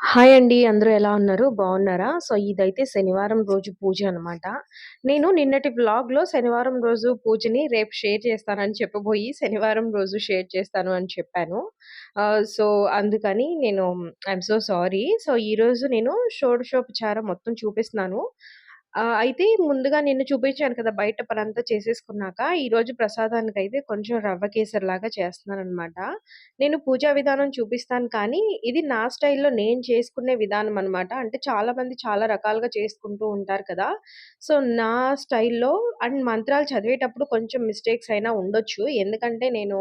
Hi అండి. అందరూ ఎలా ఉన్నారు? బాగున్నారా? సో, ఇదైతే శనివారం రోజు పూజ అనమాట. నేను నిన్నటి వ్లాగ్‌లో శనివారం రోజు పూజని రేపు షేర్ చేస్తానని చెప్పబోయి, శనివారం రోజు షేర్ చేస్తాను అని చెప్పాను. సో, అందుకని నేను ఐఎమ్ సో సారీ. సో, ఈరోజు నేను షోడశోపచారం మొత్తం చూపిస్తున్నాను. అయితే ముందుగా నిన్ను చూపించాను కదా! బయట పనంతా చేసేసుకున్నాక, ఈరోజు ప్రసాదానికి అయితే కొంచెం రవ్వ కేసరిలాగా చేస్తున్నాననమాట. నేను పూజా విధానం చూపిస్తాను కానీ, ఇది నా స్టైల్‌లో నేను చేసుకునే విధానం అనమాట. అంటే చాలామంది చాలా రకాలుగా చేసుకుంటూ ఉంటారు కదా! సో, నా స్టైల్‌లో అండ్ మంత్రాలు చదివేటప్పుడు కొంచెం మిస్టేక్స్ అయినా ఉండొచ్చు. ఎందుకంటే నేను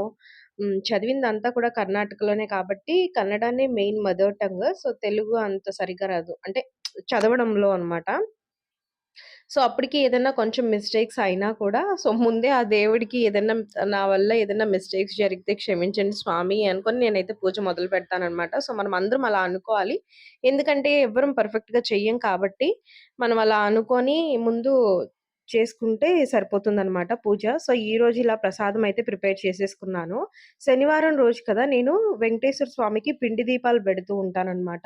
చదివిందంతా కూడా కర్ణాటకలోనే కాబట్టి, కన్నడనే main mother tongue. So, Telugu అంత సరిగ్గా రాదు. అంటే చదవడంలో అనమాట. సో, అప్పటికి ఏదైనా కొంచెం మిస్టేక్స్ అయినా కూడా సో, ముందే ఆ దేవుడికి ఏదైనా నా వల్ల ఏదైనా మిస్టేక్స్ జరిగితే క్షమించండి స్వామి అనుకొని నేనైతే పూజ మొదలు పెడతానమాట సో, మనం అందరం అలా అనుకోవాలి. ఎందుకంటే ఎవ్వరం పర్ఫెక్ట్‌గా చెయ్యం కాబట్టి, మనం అలా అనుకొని ముందు చేసుకుంటే సరిపోతుందనమాట పూజ. సో, ఈ రోజు ఇలా ప్రసాదం అయితే ప్రిపేర్ చేసేసుకున్నాను. శనివారం రోజు కదా! నేను వెంకటేశ్వర స్వామికి పిండి దీపాలు పెడుతూ ఉంటానన్నమాట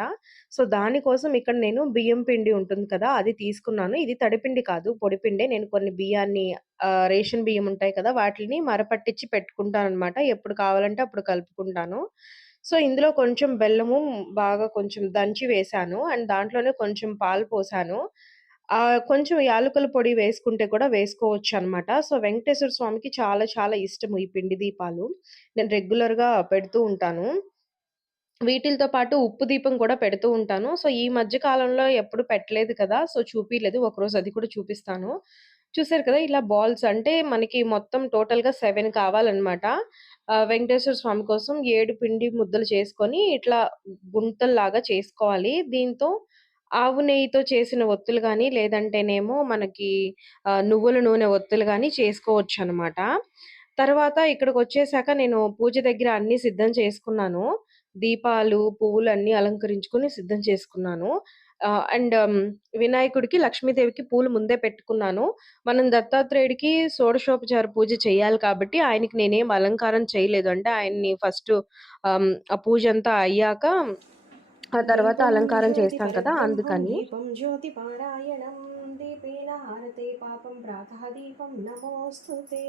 సో, దానికోసం ఇక్కడ నేను బియ్యం పిండి ఉంటుంది కదా! అది తీసుకున్నాను. ఇది తడిపిండి కాదు పొడిపిండే. నేను కొన్ని బియ్యాన్ని రేషన్ బియ్యం ఉంటాయి కదా! వాటిని మరపట్టించి పెట్టుకుంటాననమాట. ఎప్పుడు కావాలంటే అప్పుడు కలుపుకుంటాను. సో, ఇందులో కొంచెం బెల్లము బాగా కొంచెం దంచి వేశాను. అండ్ దాంట్లోనే కొంచెం పాలు పోసాను. కొంచెం యాలకుల పొడి వేసుకుంటే కూడా వేసుకోవచ్చు అనమాట సో, వెంకటేశ్వర స్వామికి చాలా చాలా ఇష్టము ఈ పిండి దీపాలు. నేను రెగ్యులర్‌గా పెడుతూ ఉంటాను. వీటితో పాటు ఉప్పు దీపం కూడా పెడుతూ ఉంటాను. సో, ఈ మధ్య కాలంలో ఎప్పుడు పెట్టలేదు కదా! సో, చూపియలేదు. ఒకరోజు అది కూడా చూపిస్తాను. చూసారు కదా! ఇలా బాల్స్ అంటే మనకి మొత్తం టోటల్‌గా సెవెన్ కావాలన్నమాట వెంకటేశ్వర స్వామి కోసం ఏడు పిండి ముద్దలు చేసుకొని ఇట్లా గుంతల్లాగా చేసుకోవాలి. దీంతో ఆవు నెయ్యితో చేసిన ఒత్తులు కానీ లేదంటేనేమో మనకి నువ్వుల నూనె ఒత్తులు చేసుకోవచ్చు అనమాట తర్వాత ఇక్కడికొచ్చేసాక నేను పూజ దగ్గర అన్ని సిద్ధం చేసుకున్నాను. దీపాలు, పువ్వులు అన్ని అలంకరించుకొని సిద్ధం చేసుకున్నాను. అండ్ వినాయకుడికి, లక్ష్మీదేవికి పూలు ముందే పెట్టుకున్నాను. మనం దత్తాత్రేయుడికి షోడశోపచార పూజ చేయాలి కాబట్టి, ఆయనకి నేనేం అలంకారం చేయలేదు. అంటే ఆయన్ని ఫస్ట్ ఆ ఆ పూజంతా అయ్యాక ఆ తర్వాత అలంకారం చేస్తాం కదా! అందుకని. దీపం జ్యోతి పారాయణం దీపేన హారతే పాపం ప్రాతః దీపం నమోస్తుతే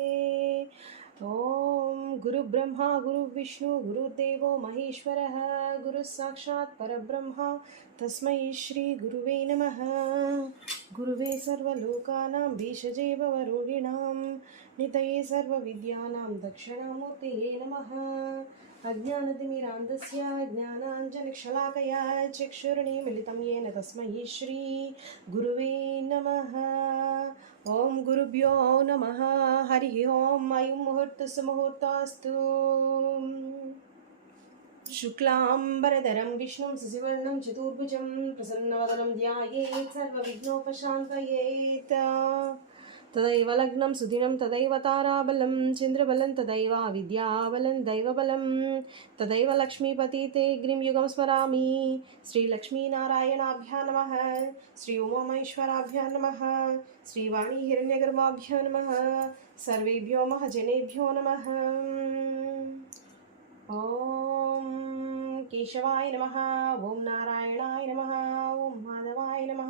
ॐ गुरुब्रह्मा गुरुविष्णु गुरुदेवो महेश्वरः, गुरुस्साक्षात् परब्रह्मा, तस्मै श्रीगुरुवे नमः। गुरुवे सर्वोकाना भेषजे भवरोगिणां नितये सर्वविद्यानां, दक्षिणामूर्तये नमः। अज्ञानतिमिरान्धस्य ज्ञानाञ्जनशलाकया चक्षुर्णि मिलितं येन तस्मै श्रीगुरुवे नमः। ॐ गुरुभ्यो नमः, हरिः ॐ मुहूर्त मुहूर्तस्य मुहूर्तास्तु शुक्लाम्बरधरं, विष्णुं शशिवर्णं, चतुर्भुजं, प्रसन्नवदनं ध्यायेत्, सर्वविघ्नोपशान्तयेत्। తదైవ లగ్నం సుదినం తదైవ తారాబలం చంద్రబలం తదైవ విద్యాబలం దైవబలం తదైవ లక్ష్మీపతి తే అగ్రిం యుగం స్మరామి శ్రీ లక్ష్మీనారాయణాభ్యా నమ శ్రీ ఉమామేశ్వరాభ్యా నమ శ్రీవాణి హిరణ్యగర్భాభ్యా నమ సర్వేభ్యో మహజనేభ్యో నమ ఓం కేశవాయ నమ ఓం నారాయణాయ నమ ఓం మాధవాయ నమ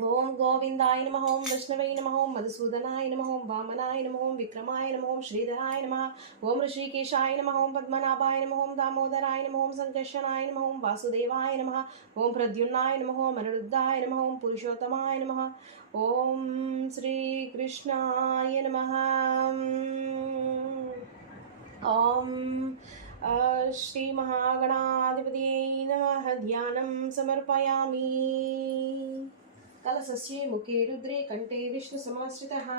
गोविन्दाय नमः ॐ वैष्णवे नमः ॐ मधुसूदनाय नमः ॐ वामनाय नमः ॐ विक्रमाय नमः ॐ श्रीधराय नमः ॐ ऋषिकेशाय नमः ॐ पद्मनाभाय नमः ॐ दामोदराय नमः ॐ सङ्कर्षणाय नमः ॐ वासुदेवाय नमः ॐ प्रद्युम्नाय नमः ॐ अनिरुद्धाय नमः ॐ पुरुषोत्तमाय नमः ॐ श्रीकृष्णाय नमः ॐ अ, श्रीमहागणाधिपतये नमः ध्यानं समर्पयामि कलशस्य मुखे रुद्रे कण्ठे विष्णुसमाश्रितः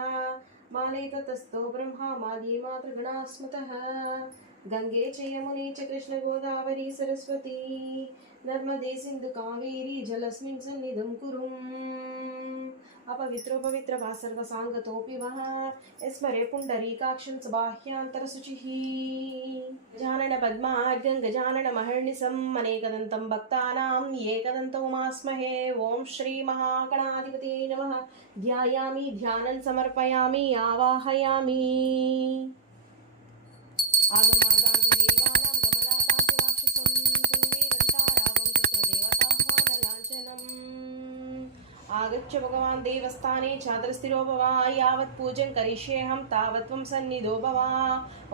माले ततस्थो ब्रह्मा मादी मातृगणा स्मृतः गङ्गे च यमुने च कृष्णगोदावरी सरस्वती नर्मदे सिन्धुकावेरी जलस्मिन् सन्निधं कुरुम् अपवित्रोपवित्रवा सर्वसाङ्गतोऽपि वः। स्मरे पुण्डरीकाक्षं स बाह्यान्तरशुचिः गजाननपद्मार्गङ्गजाननमहर्निसम् भक्तानाम् एकदन्तो मास्महे। ॐ श्रीमहागणाधिपते नमः। ध्यायामि, ध्यानं समर्पयामि, आवाहयामि। आगम आगच्छ भगवान् देवस्थाने चादरस्थिरो भव, यावत् पूजं करिष्येऽहं तावत् त्वं सन्निधो भव।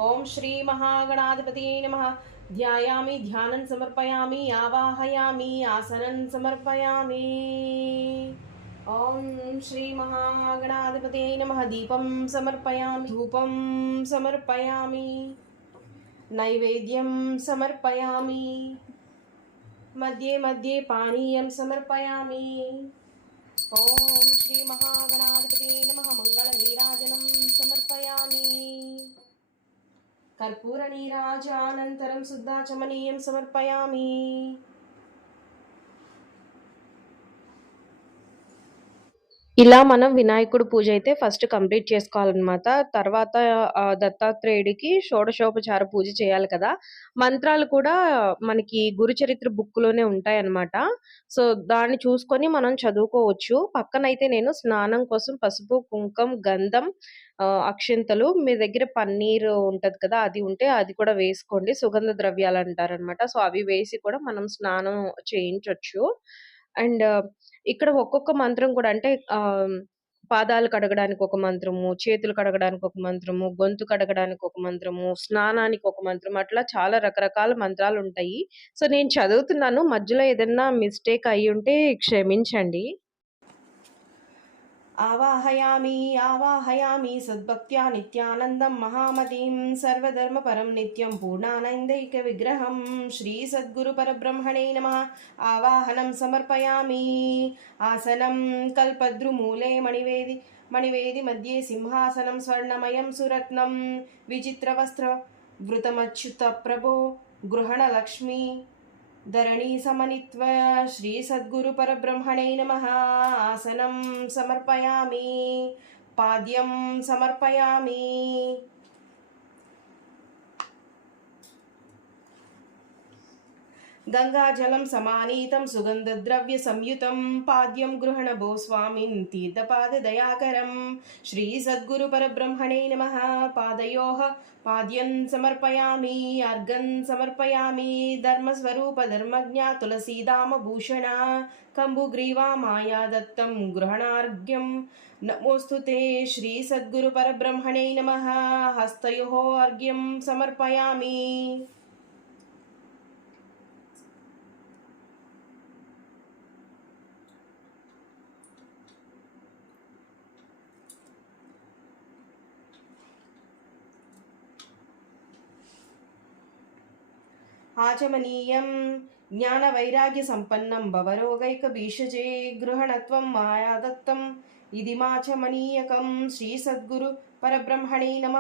ॐ श्रीमहागणाधिपतये नमः। ध्यायामि, ध्यानं समर्पयामि, आवाहयामि, आसनं समर्पयामि। ॐ श्रीमहागणाधिपतये नमः। दीपं समर्पयामि, धूपं समर्पयामि। नैवेद्यं समर्पयामि। मध्ये मध्ये पानीयं समर्पयामि। ఓం శ్రీ మహాగణాధిపతి నమ. మంగళ నీరాజనం సమర్పయామి. కర్పూర నీరాజానంతరం శుద్ధాచమనీయం సమర్పయామి. ఇలా మనం వినాయకుడు పూజ అయితే ఫస్ట్ కంప్లీట్ చేసుకోవాలన్నమాట. తర్వాత దత్తాత్రేయుడికి షోడశోపచార పూజ చేయాలి కదా! మంత్రాలు కూడా మనకి గురుచరిత్ర బుక్‌లోనే ఉంటాయన్నమాట. సో, దాన్ని చూసుకొని మనం చదువుకోవచ్చు. పక్కనైతే నేను స్నానం కోసం పసుపు, కుంకం, గంధం, అక్షింతలు మీ దగ్గర పన్నీర్ ఉంటది కదా! అది ఉంటే అది కూడా వేసుకోండి. సుగంధ ద్రవ్యాలు అంటారనమాట సో, అవి వేసి కూడా మనం స్నానం చేయించవచ్చు అండ్ ఇక్కడ ఒక్కొక్క మంత్రం కూడా అంటే ఆ పాదాలు కడగడానికి ఒక మంత్రము, చేతులు కడగడానికి ఒక మంత్రము, గొంతు కడగడానికి ఒక మంత్రము, స్నానానికి ఒక మంత్రం అట్లా చాలా రకరకాల మంత్రాలు ఉంటాయి సో, నేను చదువుతున్నాను. మధ్యలో ఏదన్నా మిస్టేక్ అయ్యుంటే క్షమించండి. ఆవాహయామి ఆవాహయామి సద్భక్త్యా నిత్యానందం మహామతీం సర్వధర్మపరం నిత్యం పూర్ణానందైక విగ్రహం. శ్రీ సద్గురు పరబ్రహ్మణే నమ. ఆవాహనం సమర్పయామి. ఆసనం కల్పద్రుమూలే మణివేది మణివేది మధ్యే సింహాసనం స్వర్ణమయం సురత్నం. విచిత్రవస్త్ర వృతమచ్యుత ప్రభో గృహణలక్ష్మి. ధరణీ సమనిత్వ శ్రీ సద్గురు పరబ్రహ్మణే నమ. ఆసనం సమర్పయామి. పాద్యం సమర్పయామి. గంగాజలం సమానీతం సుగంధద్రవ్య సంయుతం పాద్యం గృహణ భోస్వామిన్ తీర్థపాద దయాకరం. శ్రీ సద్గురు పరబ్రహ్మణే నమ. పాదయో పాద్యం సమర్పయామి అర్ఘం సమర్పయామి ధర్మస్వరూప ధర్మజ్ఞ తులసీదామ భూషణ. కంబుగ్రీవా మాయా దత్తం గృహణార్ఘ్యం. నమోస్తు తే శ్రీ సద్గురు పరబ్రహ్మణే నమ. హస్తయో అర్ఘ్యం సమర్పయామి. ఆచమనీయం. జ్ఞానవైరాగ్య సంపన్నం భవరోగైక భీషజే గృహణత్వం మాయాదత్తం. ఇది మాచమనీయకం. శ్రీ సద్గురు పరబ్రహ్మణే నమ.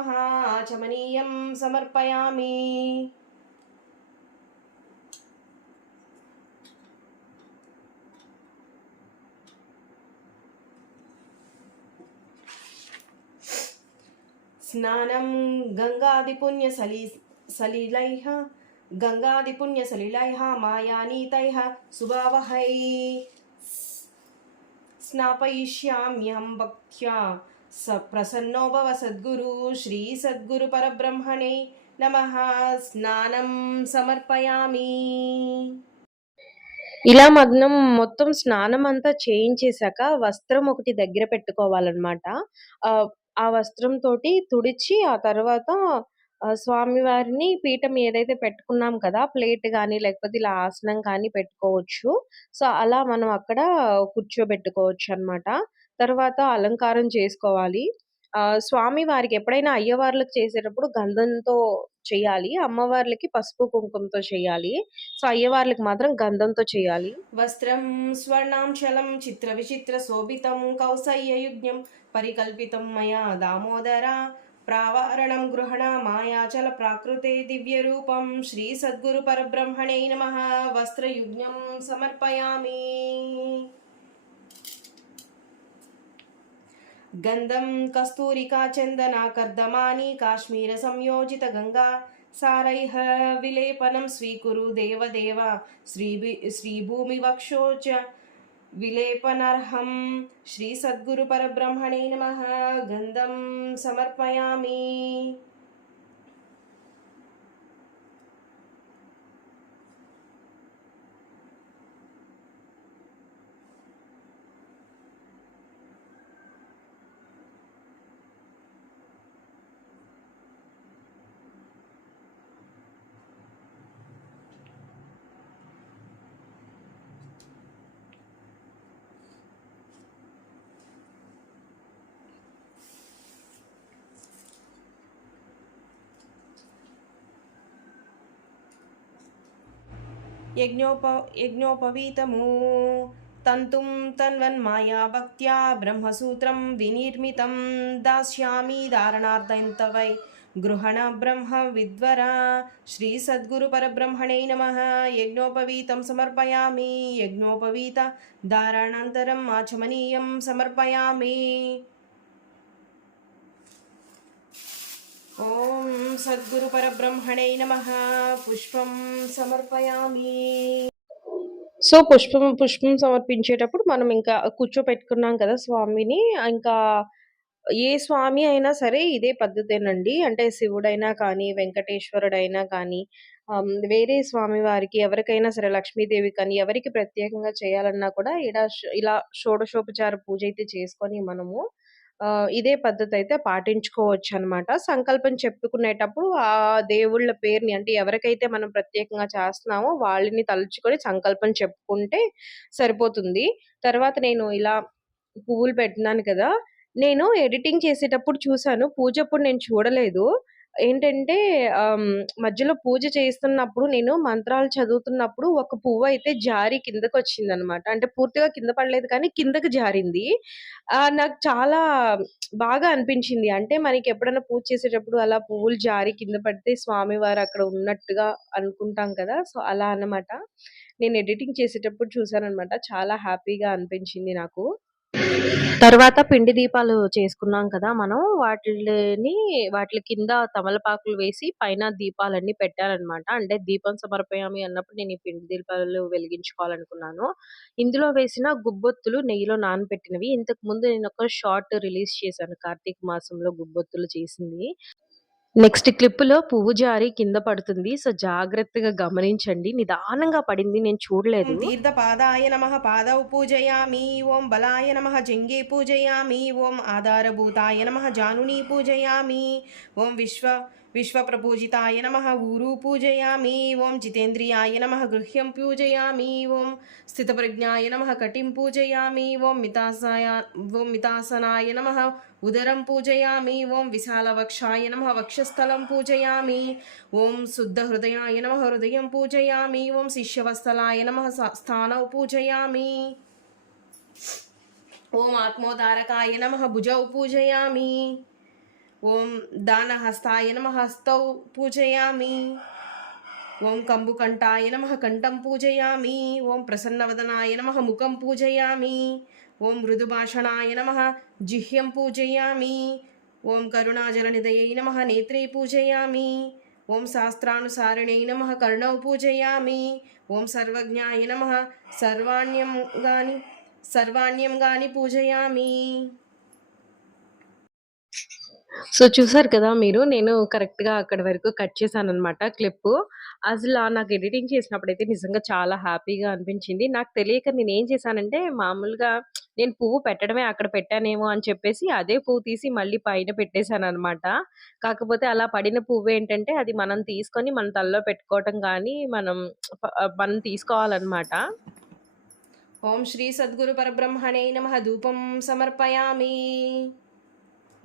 ఆచమనీయం సమర్పయామి. స్నానం గంగాదిపుణ్యసలి సలిలైః గంగాదిపుణ్యసలిలైः మాయానీతైः సుభావహై. స్నాపయిష్యామ్యహం భక్త్యా స ప్రసన్నో భవ సద్గురు శ్రీ సద్గురు పరబ్రహ్మణే నమ. స్నానం సమర్పయామి. ఇలా మనం మొత్తం స్నానం అంతా చేయించేశాక వస్త్రం ఒకటి దగ్గర పెట్టుకోవాలన్నమాట. ఆ వస్త్రం తోటి తుడిచి ఆ తర్వాత స్వామివారిని పీఠం ఏదైతే పెట్టుకున్నాం కదా! ప్లేట్ కానీ లేకపోతే ఇలా ఆసనం కానీ పెట్టుకోవచ్చు. సో, అలా మనం అక్కడ కూర్చోబెట్టుకోవచ్చు అనమాట తర్వాత అలంకారం చేసుకోవాలి. ఆహ్, స్వామివారికి ఎప్పుడైనా అయ్యవార్లకు చేసేటప్పుడు గంధంతో చేయాలి. అమ్మవార్లకి పసుపు, కుంకుమతో చేయాలి. సో, అయ్యవార్లకి మాత్రం గంధంతో చేయాలి. వస్త్రం స్వర్ణాంశలం చిత్ర విచిత్ర శోభితం కౌసయ్యయుగ్యం పరికల్పితం మయా దామోదర ప్రావారణం గృహణ మాయాచల ప్రాకృతే దివ్యరూపం. శ్రీ సద్గురు పరబ్రహ్మణే నమ. వస్త్రయుజ్ఞం సమర్పయామి. గంధం కస్తూరికా చందన కర్దమాని. కాశ్మీర సంయోజిత గంగా సారైహ విలేపనం స్వీకురు దేవదేవ. శ్రీ శ్రీభూమి వక్షోచ విలేపనర్హం. శ్రీ సద్గురు పరబ్రహ్మణే నమ. గంధం సమర్పయామి. యజ్ఞోప యజ్ఞోపవీతము. తంతుం తన్వన్మాయా భక్త్యా బ్రహ్మసూత్రం వినిర్మితం. దాస్యామి ధారణార్థంత వై గృహణ బ్రహ్మ విద్వర. శ్రీ సద్గురు పరబ్రహ్మణే నమ. యజ్ఞోపవీతం సమర్పయామి. యజ్ఞోపవీత దారణాంతరం ఆచమనీయం సమర్పయామి. ఓం సద్గురు పరబ్రహ్మణే నమ. పుష్పం సమర్పయామి. సో పుష్పం పుష్పం సమర్పించేటప్పుడు మనం ఇంకా కూర్చోపెట్టుకున్నాం కదా స్వామిని. ఇంకా ఏ స్వామి అయినా సరే ఇదే పద్ధతేనండి. అంటే శివుడైనా కానీ వెంకటేశ్వరుడైనా కానీ వేరే స్వామి వారికి ఎవరికైనా సరే లక్ష్మీదేవి కానీ ఎవరికి ప్రత్యేకంగా చేయాలన్నా కూడా ఇలా ఇలా షోడశోపచార పూజ అయితే చేసుకొని మనము ఇదే పద్ధతి అయితే పాటించుకోవచ్చు అనమాట సంకల్పం చెప్పుకునేటప్పుడు ఆ దేవుళ్ళ పేరుని అంటే ఎవరికైతే మనం ప్రత్యేకంగా చేస్తున్నామో వాళ్ళని తలుచుకొని సంకల్పం చెప్పుకుంటే సరిపోతుంది. తర్వాత నేను ఇలా పువ్వులు పెట్టినాను కదా నేను ఎడిటింగ్ చేసేటప్పుడు చూశాను పూజప్పుడు నేను చూడలేదు. ఏంటంటే మధ్యలో పూజ చేస్తున్నప్పుడు నేను మంత్రాలు చదువుతున్నప్పుడు ఒక పువ్వు అయితే జారి కిందకు వచ్చింది అనమాట అంటే పూర్తిగా కింద పడలేదు కానీ కిందకి జారింది. నాకు చాలా బాగా అనిపించింది. అంటే మనకి ఎప్పుడైనా పూజ చేసేటప్పుడు అలా పువ్వులు జారి కింద పడితే స్వామివారు అక్కడ ఉన్నట్టుగా అనుకుంటాం కదా! సో అలా అన్నమాట. నేను ఎడిటింగ్ చేసేటప్పుడు చూసానమాట చాలా హ్యాపీగా అనిపించింది నాకు. తర్వాత పిండి దీపాలు చేసుకున్నాం కదా మనం. వాటిని వాటి కింద తమలపాకులు వేసి పైన దీపాలన్నీ పెట్టారనమాట. అంటే దీపం సమర్పయామి అన్నప్పుడు నేను ఈ పిండి దీపాలు వెలిగించుకోవాలనుకున్నాను. ఇందులో వేసిన గుబ్బొత్తులు నెయ్యిలో నానబెట్టినవి. ఇంతకు ముందు నేను ఒక షార్ట్ రిలీజ్ చేశాను కార్తీక మాసంలో గుబ్బొత్తులు చేసింది. నెక్స్ట్ క్లిప్లో పువ్వు జారి కింద పడుతుంది. సో జాగ్రత్తగా గమనించండి. నిదానంగా పడింది నేను చూడలేదు. తీర్థపాదాయ నమ పాదౌ పూజయామి. ఓం బలాయ నమ జంగే పూజయామి. ఓం ఆధారభూతాయ నమ జానుని పూజయామి. ఓం విశ్వ విశ్వప్రపూజితాయ నమ ఊరు పూజయామి. ఓం జితేంద్రియాయ నమ గృహ్యం పూజయామి. ఓం స్థితప్రజ్ఞాయ నమ కటిం పూజయామి. ఓం మితాసాయ ఓం మితాసనాయ నమ ఉదరం పూజయామి ఓం విశాలవక్షాయ నమ వక్షస్థలం పూజయామి ఓం శుద్ధ హృదయాయ నమ హృదయం పూజయామి ఓం శిష్యవస్థలాయ నమ స్థానౌ పూజయామి. ఓం ఆత్మోదారకాయ నమ భుజౌ పూజయామి. ఓం దానహస్తాయ నమ హస్తౌ పూజయామి. ఓం కంబుకంఠాయ నమ కంఠం పూజయామి. ఓం ప్రసన్నవదనాయ నమ ముఖం పూజయామి. ఓం మృదుభాషణాయ నమ జిహ్యం పూజయామి. ఓం కరుణాజలనిదయై నమ నేత్రే పూజయామి. ఓం శాస్త్రానుసారిణై నమ కర్ణౌ పూజయామి. ఓం సర్వజ్ఞాయ నమ సర్వాణ్యం గాని సర్వాణ్యం గాని పూజయామి. సో చూసారు కదా మీరు నేను కరెక్ట్గా అక్కడ వరకు కట్ చేశాను అనమాట క్లిప్ అసలు నాకు ఎడిటింగ్ చేసినప్పుడు అయితే నిజంగా చాలా హ్యాపీగా అనిపించింది. నాకు తెలియక నేను ఏం చేశానంటే మామూలుగా నేను పువ్వు పెట్టడమే అక్కడ పెట్టానేమో అని చెప్పేసి అదే పువ్వు తీసి మళ్ళీ పైన పెట్టేశాను అనమాట కాకపోతే అలా పడిన పువ్వు ఏంటంటే అది మనం తీసుకొని మన తలలో పెట్టుకోవటం కానీ మనం మనం తీసుకోవాలన్నమాట. ఓం శ్రీ సద్గురు పరబ్రహ్మణే నమ. ధూపం సమర్పయామి.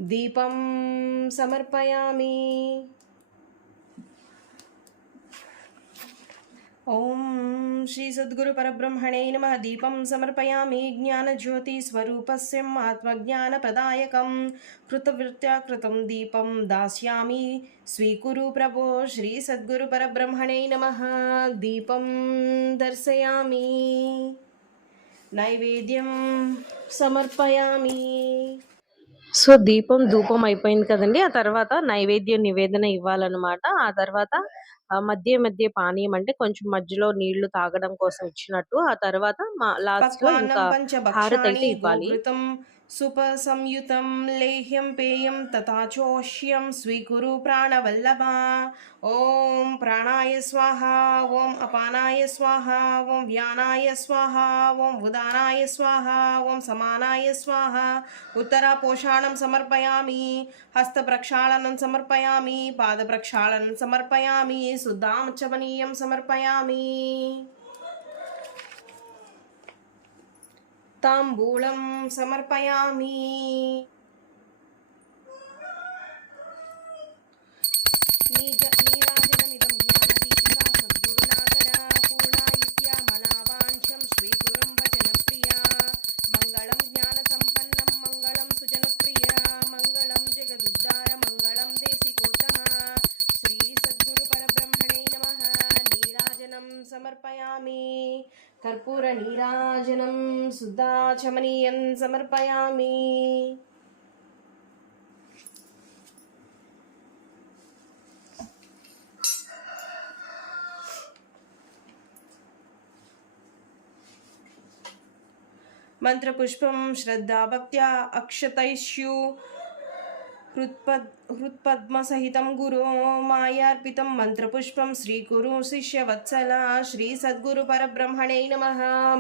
దీపం సమర్పయామి. ఓం శ్రీ సద్గురు పరబ్రహ్మణే నమ. దీపం సమర్పయామి. జ్ఞానజ్యోతి స్వరూపస్యం ఆత్మజ్ఞానప్రదాయకం. కృతవృత్యా కృతం దీపం దాస్యామి. స్వీకురు ప్రభో శ్రీ సద్గురు పరబ్రహ్మణే నమ. దీపం దర్శయామి. నైవేద్యం సమర్పయామి. సో దీపం ధూపం అయిపోయింది కదండి. ఆ తర్వాత నైవేద్య నివేదన ఇవ్వాలన్నమాట. ఆ తర్వాత మధ్య మధ్య పానీయం అంటే కొంచెం మధ్యలో నీళ్ళు తాగడం కోసం ఇచ్చినట్టు. ఆ తర్వాత లాస్ట్లో ఇంకా హారతి అయితే ఇవ్వాలి. గోఘృతం సుపసంయుతం లేహ్యం పేయం తథాచోష్యం స్వీకురు ప్రాణవల్లభ ఓం ప్రాణాయ స్వాహ ఓం అపానాయ స్వాహ ఓం వ్యానాయ స్వాహ ఓం ఉదానాయ స్వాహ ఓం సమానాయ స్వాహ ఉత్తరపోషాణం సమర్పయామి హస్తప్రక్షాళనం సమర్పయామి పాదప్రక్షాళనం సమర్పయామి శుద్ధామచమనీయం సమర్పయామి తాంబూలం సమర్పయామి నీజ కర్పూర నీరాజనం శుద్ధాచమనీయం సమర్పయామి మంత్రపుష్పం శ్రద్ధాభక్త్యా అక్షతైష్యు హృత్పద్ హృత్పద్మసహితం గురు మాయార్పితం మంత్రపుష్పం శ్రీగురు శిష్యవత్సల శ్రీ సద్గురు పరబ్రహ్మణే నమ.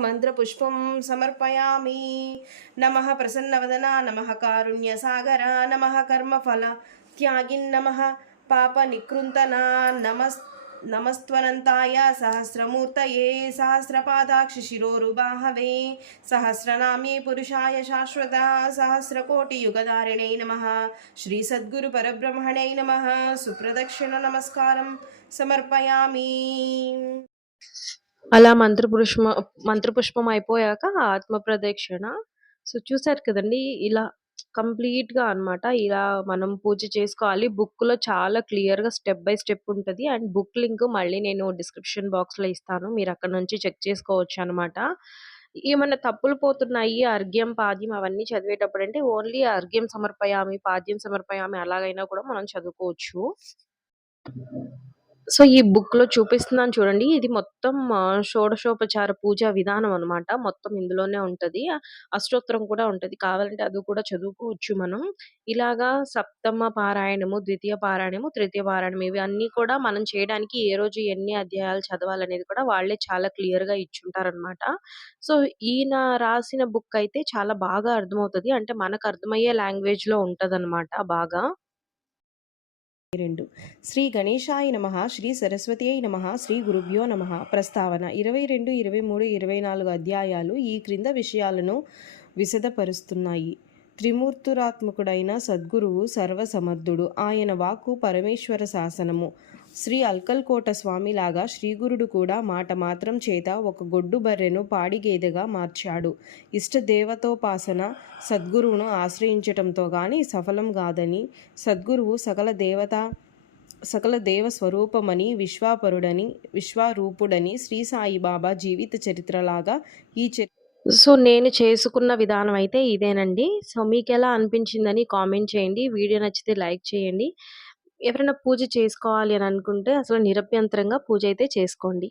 మంత్రపుష్పం సమర్పయామి. నమ ప్రసన్నవదన నమ కారుణ్యసాగర నమ కర్మఫల త్యాగిన్ నమ. పాప నికృంతనా నమస్తే నమస్త్వనంతాయ సహస్రమూర్తయే సహస్రపాదాక్షి శిరోరుబాహవే సహస్రనామే పురుషాయ శాశ్వత సహస్రకోటియుగధారిణే నమ శ్రీ సద్గురు పరబ్రహ్మణై నమ సుప్రదక్షిణ నమస్కారం సమర్పయామి అలా మంత్రపుష్ప మంత్రపుష్పం అయిపోయాక ఆత్మ ప్రదక్షిణ సో చూసారు కదండి ఇలా కంప్లీట్గా అన్నమాట. ఇలా మనం పూజ చేసుకోవాలి. బుక్లో చాలా క్లియర్గా స్టెప్ బై స్టెప్ ఉంటది. అండ్ బుక్ లింక్ మళ్ళీ నేను డిస్క్రిప్షన్ బాక్స్లో ఇస్తాను. మీరు అక్కడ నుంచి చెక్ చేసుకోవచ్చు అన్నమాట. ఏమన్నా తప్పులు పోతున్నాయి? అర్ఘ్యం పాద్యం అవన్నీ చదివేటప్పుడు అంటే ఓన్లీ అర్ఘ్యం సమర్పయామి పాద్యం సమర్పయామి అలాగైనా కూడా మనం చదువుకోవచ్చు. సో ఈ బుక్లో చూపిస్తున్నాను చూడండి. ఇది మొత్తం షోడశోపచార పూజ విధానం అన్నమాట. మొత్తం ఇందులోనే ఉంటది. అష్టోత్తరం కూడా ఉంటది. కావాలంటే అది కూడా చదువుకోవచ్చు మనం. ఇలాగా సప్తమ పారాయణము ద్వితీయ పారాయణము తృతీయ పారాయణం ఇవి అన్ని కూడా మనం చేయడానికి ఏ రోజు ఎన్ని అధ్యాయాలు చదవాలనేది కూడా వాళ్ళే చాలా క్లియర్గా ఇచ్చుంటారన్నమాట. సో ఈయన రాసిన బుక్ అయితే చాలా బాగా అర్థమవుతుంది. అంటే మనకు అర్థమయ్యే లాంగ్వేజ్లో ఉంటదన్నమాట బాగా. రెండు. శ్రీ గణేశాయ నమ శ్రీ సరస్వతి అయి నమ శ్రీ గురుభ్యో నమ. ప్రస్తావన ఇరవై రెండు ఇరవై మూడు ఇరవై నాలుగు అధ్యాయాలు ఈ క్రింద విషయాలను విశదపరుస్తున్నాయి. త్రిమూర్తురాత్మకుడైన సద్గురువు సర్వసమర్థుడు. ఆయన వాక్కు పరమేశ్వర శాసనము. శ్రీ అల్కల్కోట స్వామిలాగా శ్రీగురుడు కూడా మాట మాత్రం చేత ఒక గొడ్డు బర్రెను పాడిగేదెగా మార్చాడు. ఇష్ట దేవతోపాసన సద్గురువును ఆశ్రయించటంతో గాని సఫలం కాదని సద్గురువు సకల దేవత సకల దేవ స్వరూపమని విశ్వాపరుడని విశ్వారూపుడని శ్రీ సాయిబాబా జీవిత చరిత్రలాగా ఈ చరిత్ర సో నేను చేసుకున్న విధానం అయితే ఇదేనండి. సో మీకు ఎలా అనిపించిందని కామెంట్ చేయండి. వీడియో నచ్చితే లైక్ చేయండి. ఎవరైనా పూజ చేసుకోవాలి అని అనుకుంటే అసలు నిరభ్యంతరంగా పూజ అయితే చేసుకోండి.